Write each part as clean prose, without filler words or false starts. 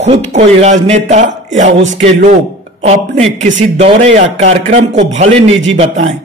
खुद कोई राजनेता या उसके लोग अपने किसी दौरे या कार्यक्रम को भले निजी बताएं,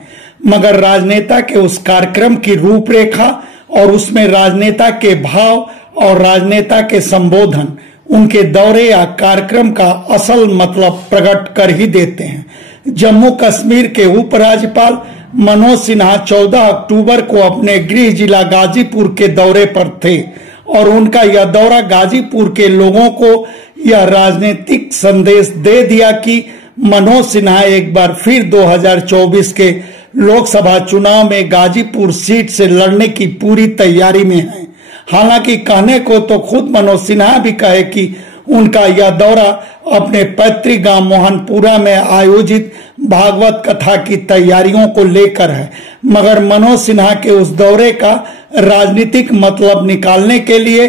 मगर राजनेता के उस कार्यक्रम की रूपरेखा और उसमें राजनेता के भाव और राजनेता के संबोधन उनके दौरे या कार्यक्रम का असल मतलब प्रकट कर ही देते हैं। जम्मू कश्मीर के उपराज्यपाल मनोज सिन्हा 14 अक्टूबर को अपने गृह जिला गाजीपुर के दौरे पर थे और उनका यह दौरा गाजीपुर के लोगों को यह राजनीतिक संदेश दे दिया कि मनोज सिन्हा एक बार फिर 2024 के लोकसभा चुनाव में गाजीपुर सीट से लड़ने की पूरी तैयारी में हैं। हालांकि कहने को तो खुद मनोज सिन्हा भी कहे कि उनका यह दौरा अपने पैतृक गांव मोहनपुरा में आयोजित भागवत कथा की तैयारियों को लेकर है, मगर मनोज सिन्हा के उस दौरे का राजनीतिक मतलब निकालने के लिए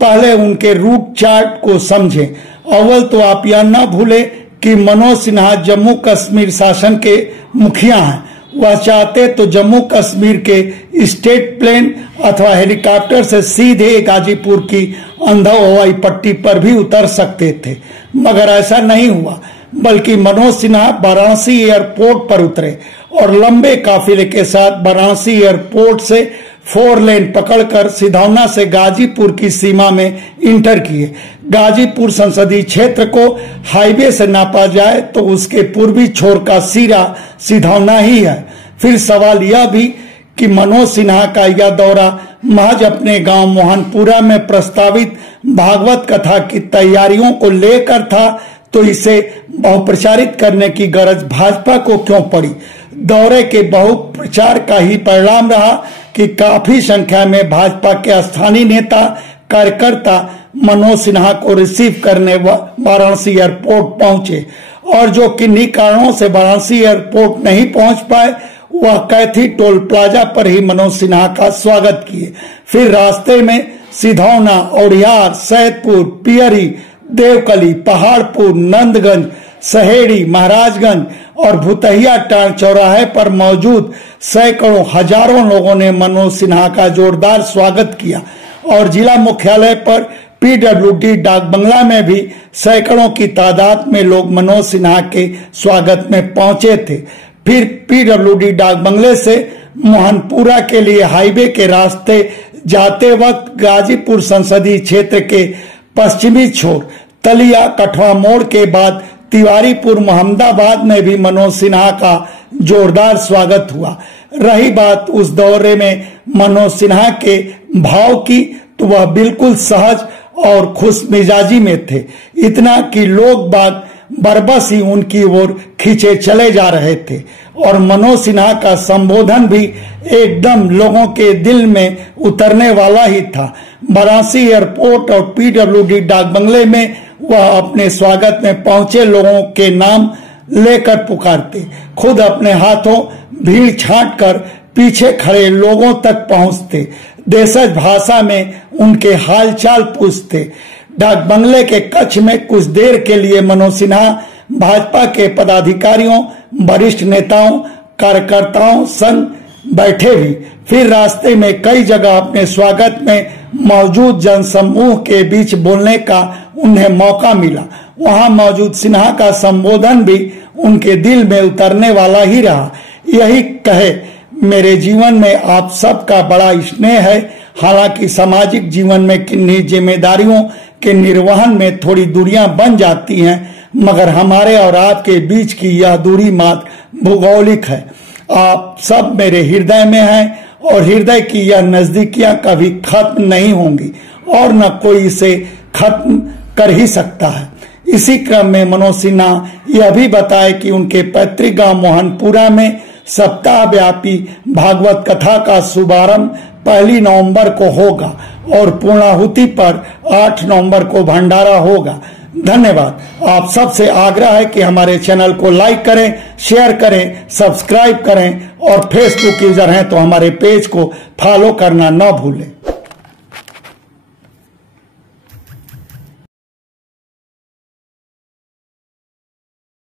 पहले उनके रूट चार्ट को समझें। अव्वल तो आप यह न भूलें कि मनोज सिन्हा जम्मू कश्मीर शासन के मुखिया हैं। वह चाहते तो जम्मू कश्मीर के स्टेट प्लेन अथवा हेलीकॉप्टर से सीधे गाजीपुर की अंधव हवाई पट्टी पर भी उतर सकते थे, मगर ऐसा नहीं हुआ, बल्कि मनोज सिन्हा वाराणसी एयरपोर्ट पर उतरे और लंबे काफिले के साथ वाराणसी एयरपोर्ट से 4 लेन पकड़कर सिधौना से गाजीपुर की सीमा में इंटर किए। गाजीपुर संसदीय क्षेत्र को हाईवे से नापा जाए तो उसके पूर्वी छोर का सिरा सिधौना ही है। फिर सवाल यह भी कि मनोज सिन्हा का यह दौरा महज अपने गांव मोहनपुरा में प्रस्तावित भागवत कथा की तैयारियों को लेकर था, तो इसे बहुप्रचारित करने की गरज भाजपा को क्यों पड़ी? दौरे के बहुप्रचार का ही परिणाम रहा कि काफी संख्या में भाजपा के स्थानीय नेता कार्यकर्ता मनोज सिन्हा को रिसीव करने वाराणसी एयरपोर्ट पहुंचे और जो किन्हीं कारणों से वाराणसी एयरपोर्ट नहीं पहुंच पाए, वह कैथी टोल प्लाजा पर ही मनोज सिन्हा का स्वागत किए। फिर रास्ते में सिधौना, ओडियार, सैदपुर, पियरी, देवकली, पहाड़पुर, नंदगंज, सहेड़ी, महाराजगंज और भूतहिया टांग चौराहे पर मौजूद सैकड़ों हजारों लोगों ने मनोज सिन्हा का जोरदार स्वागत किया और जिला मुख्यालय पर पीडब्ल्यूडी डाक बंगला में भी सैकड़ों की तादाद में लोग मनोज सिन्हा के स्वागत में पहुंचे थे। फिर पीडब्ल्यूडी डाक बंगले से मोहनपुरा के लिए हाईवे के रास्ते जाते वक्त गाजीपुर संसदीय क्षेत्र के पश्चिमी छोर तलिया कठवा मोड़ के बाद तिवारीपुर मोहम्मदाबाद में भी मनोज सिन्हा का जोरदार स्वागत हुआ। रही बात उस दौरे में मनोज सिन्हा के भाव की, तो वह बिल्कुल सहज और खुश मिजाजी में थे, इतना कि लोग बाग बरबस ही उनकी ओर खींचे चले जा रहे थे और मनोज सिन्हा का संबोधन भी एकदम लोगों के दिल में उतरने वाला ही था। वाराणसी एयरपोर्ट और पीडब्ल्यूडी डाक बंगले में वह अपने स्वागत में पहुंचे लोगों के नाम लेकर पुकारते, खुद अपने हाथों भीड़ छांट कर पीछे खड़े लोगों तक पहुंचते, देशज भाषा में उनके हालचाल पूछते। डाक बंगले के कक्ष में कुछ देर के लिए मनोज सिन्हा भाजपा के पदाधिकारियों, वरिष्ठ नेताओं, कार्यकर्ताओं संग बैठे भी। फिर रास्ते में कई जगह अपने स्वागत में मौजूद जनसमूह के बीच बोलने का उन्हें मौका मिला। वहां मौजूद सिन्हा का संबोधन भी उनके दिल में उतरने वाला ही रहा। यही कहे, मेरे जीवन में आप सबका बड़ा स्नेह है। हालांकि सामाजिक जीवन में किन्हीं जिम्मेदारियों के निर्वहन में थोड़ी दूरियां बन जाती हैं, मगर हमारे और आपके बीच की यह दूरी मात्र भौगोलिक है। आप सब मेरे हृदय में हैं और हृदय की यह नजदीकियां कभी खत्म नहीं होंगी और न कोई इसे खत्म कर ही सकता है। इसी क्रम में मनोज सिन्हा यह भी बताए कि उनके पैतृक गांव मोहनपुरा में सप्ताह व्यापी भागवत कथा का शुभारंभ 1 नवंबर को होगा और पूर्णाहुति पर 8 नवंबर को भंडारा होगा। धन्यवाद। आप सबसे आग्रह है कि हमारे चैनल को लाइक करें, शेयर करें, सब्सक्राइब करें और फेसबुक यूजर हैं तो हमारे पेज को फॉलो करना न भूलें।